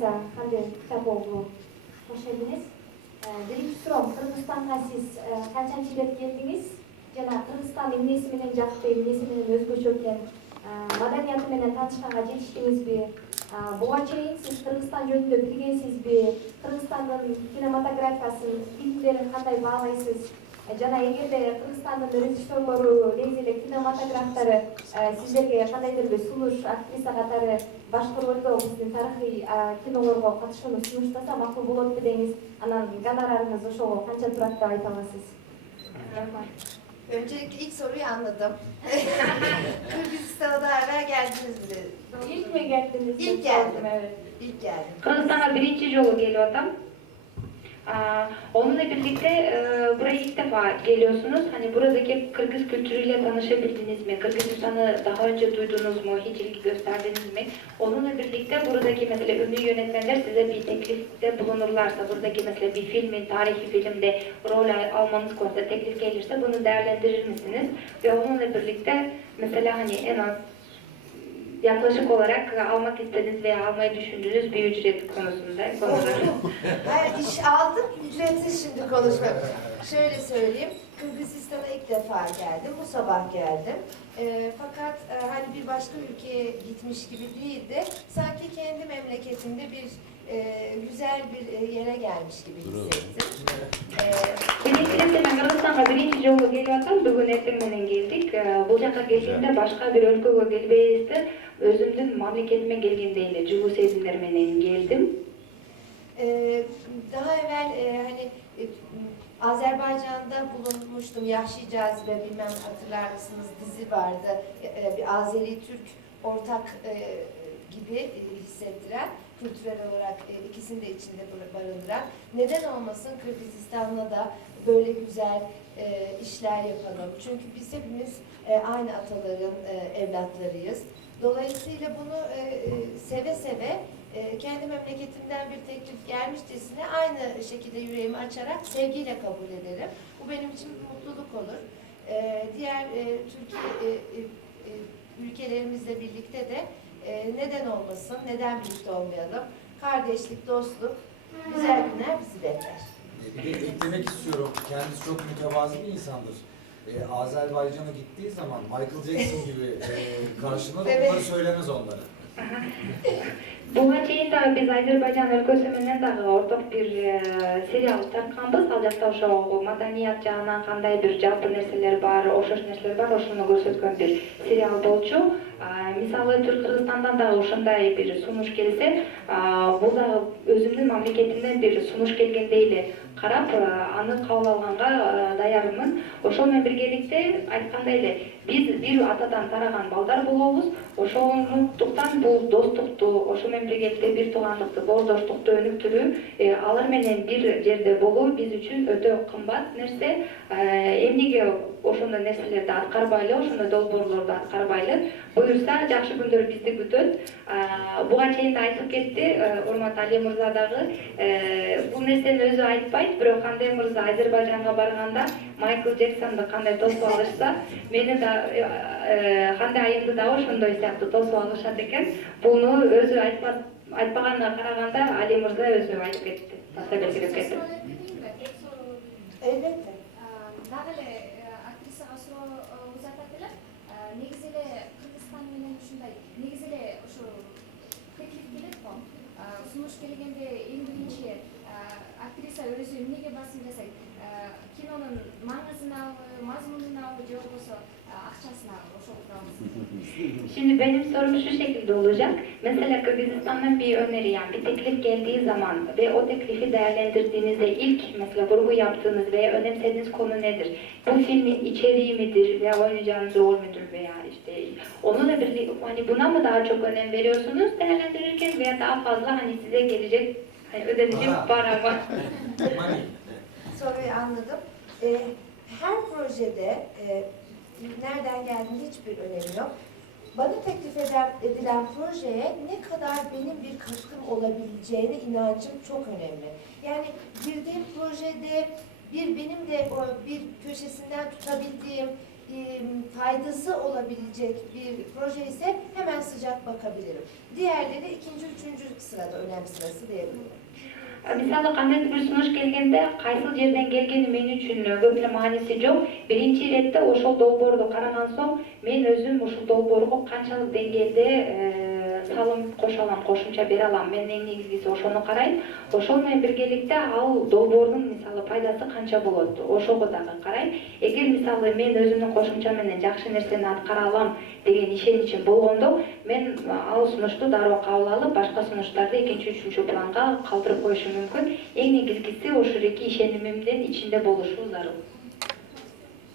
Aktrisa Hande Kitaboğlu. Hoş geldiniz. Birinci sorum, Kırgızстан'a siz kaçıncı yıl geldiniz? Jana Kırgızstan emnesi menen jakты, emnesi menen özgөчө экен маданияты менен таанышканга жетиштиңизби? Буга чейин сиз Кыргызстан жөнүндө билгенсизби? Кыргызстандын кинематографиясын, фильмдерин кандай баалайсыз? Жана эгерде Кыргызстандын режиссерлору, негизи эле кинематографтары сиздерге кандайдыр бир сунуш актриса катары башкы ролдо биздин тарыхый кинолорго катышууну сунуштаса макул болот деңиз, анан гонорарыңыз ошого канча турат деп айта аласыз? Öncelikle ilk soruyu anladım. Kırgızistan'a daha evvel geldiniz mi dedi. İlk mi geldiniz? İlk geldim. Evet. İlk geldim. Kırgızistan'a birinci yolu geliyordum. Onunla birlikte buraya ilk defa geliyorsunuz. Hani buradaki Kırgız kültürüyle tanışabildiniz mi? Kırgızistan'ı daha önce duydunuz mu? Hiç ilgi gösterdiniz mi? Onunla birlikte buradaki mesela ünlü yönetmenler size bir teklifte bulunurlarsa, buradaki mesela bir filmin, tarihi filmde rol almanız konusunda teklif gelirse bunu değerlendirir misiniz? Ve onunla birlikte mesela hani en az yaklaşık olarak almak istediğiniz veya almayı düşündüğünüz bir ücret konusunda konuları. Hayır, iş aldık, ücretsiz şimdi konuşmak. Şöyle söyleyeyim, Kırgızistan'a ilk defa geldim, bu sabah geldim. Fakat hani bir başka ülkeye gitmiş gibi değil de sanki kendi memleketimde bir güzel bir yere gelmiş gibi hissettim. Birinci ben Kırgızistan'a birinci yolu geliyordum, bugün ertesinden geldik. Bu жаққа келгенде başka bir өлкөгө келбейбизди, özümdün mamleketime gelgende эле жылуу сезимдер менен geldim. Daha evvel hani Azerbaycan'da bulunmuştum. Yahşi Cazibe bilmem hatırlar mısınız dizi vardı. Bir Azeri-Türk ortak gibi hissettiren, kültürel olarak ikisini de içinde barındıran. Neden olmasın Kırgızistan'la da böyle güzel işler yapalım. Çünkü biz hepimiz aynı ataların evlatlarıyız. Dolayısıyla bunu seve seve kendi memleketimden bir teklif gelmişçesine aynı şekilde yüreğimi açarak sevgiyle kabul ederim. Bu benim için bir mutluluk olur. Diğer Türkiye ülkelerimizle birlikte de neden olmasın, neden birlikte olmayalım? Kardeşlik, dostluk, güzel günler bizi bekler. Bir de eklemek istiyorum, kendisi çok mütevazi bir insandır. Azerbaycan'a gittiği zaman Michael Jackson gibi karşılar, Evet. onları söylemez onlara. Буга чейин дагы биз Азербайжан өлкөсү менен дагы орток bir сериал тартканбыз. Ал жакта ошо маданият жагынан кандай bir жалпы нерселер бар, окшош нерселер бар, ошону көрсөткөн bir сериал болчу. Мисалы Кыргызстандан дагы ушундай bir сунуш келсе, бул дагы өзүмдүн мамлекетимден bir сунуш келгендей эле карап, аны кабыл алганга даярмын. Ошол менен биргеликте айткандай эле биз бир атадан тараган балдар болобуз. Ошондуктан бул достукту, ошо менен биргеликте бир туугандыкты, боордоштукту өнүктүрүү, алар менен бир жерде болуу биз үчүн өтө кымбат нерсе. Эмнеге ошондой нерселерди аткарбайлы, ошондой долбоорлорду аткарбайлы? Буюрса, жакшы күндөр бизди күтөт. Буга чейин да айтып кетти, урмат Али мырза дагы. Бул нерсени өзү айтпайт, бирок Ханде мырза Азербайжанга барганда Майкл Джексонду кандай тосуп алышса, мени да Ханде айымды да ошондой сыяктуу тосуп алышат экен. Буну өзү айтпаганына караганда Али мырза өзү айтып кетти. Tasavvur ketти. Elbette. Дагы эле актрисага суроо узатат элем. Негизи эле Кыргызстан менен ушундай негизи эле ошо теклиф келет го. Сунуш келгенде эң биринчи актриса өзү эмнеге басым жасайт? Кинонун маңызынабы, мазмунунабы же болбосо акчасынабы ошол тууралуу. Şimdi benim sorum şu şekilde olacak. Mesela Kırgızistan'dan bir öneri, yani bir teklif geldiği zaman ve o teklifi değerlendirdiğinizde ilk mesela vurgu yaptığınız veya önemsediğiniz konu nedir? Bu filmin içeriği midir veya oynayacağınız rol müdür veya işte onunla birlikte hani buna mı daha çok önem veriyorsunuz değerlendirirken veya daha fazla hani size gelecek hani ödenecek para mı? Soruyu anladım. Her projede nereden geldiğinde hiçbir önemi yok. Bana teklif edilen projeye ne kadar benim bir katkım olabileceğine inancım çok önemli. Yani girdiğim projede benim de o bir köşesinden tutabildiğim faydası olabilecek bir proje ise hemen sıcak bakabilirim. Diğerleri ikinci, üçüncü sırada, önem sırası diyebilirim. Мисалы кандайдыр бир сунуш келгенде кайсыл жерден келгени мен үчүн көп эле мааниси жок. Биринчи иретте ошол долбоорду караган соң мен өзүм ушул долбоорго канчалык деңгээлде салым кошо алам, кошумча бере алам. Мен эң негизгиси ошону карайм. Ошол менен биргеликте ал долбоордун мисалы пайдасы канча болот, ошого дагы карайм. Эгер мисалы мен өзүмдүн кошумча менен жакшы нерсени аткара алам деген ишеничим болгондо, мен ал сунушту дароо кабыл алып, башка сунуштарды экинчи, үчүнчү планга калтырып коюшум мүмкүн. Эң негизгиси ошол эки ишенимимдин ичинде болушу зарыл.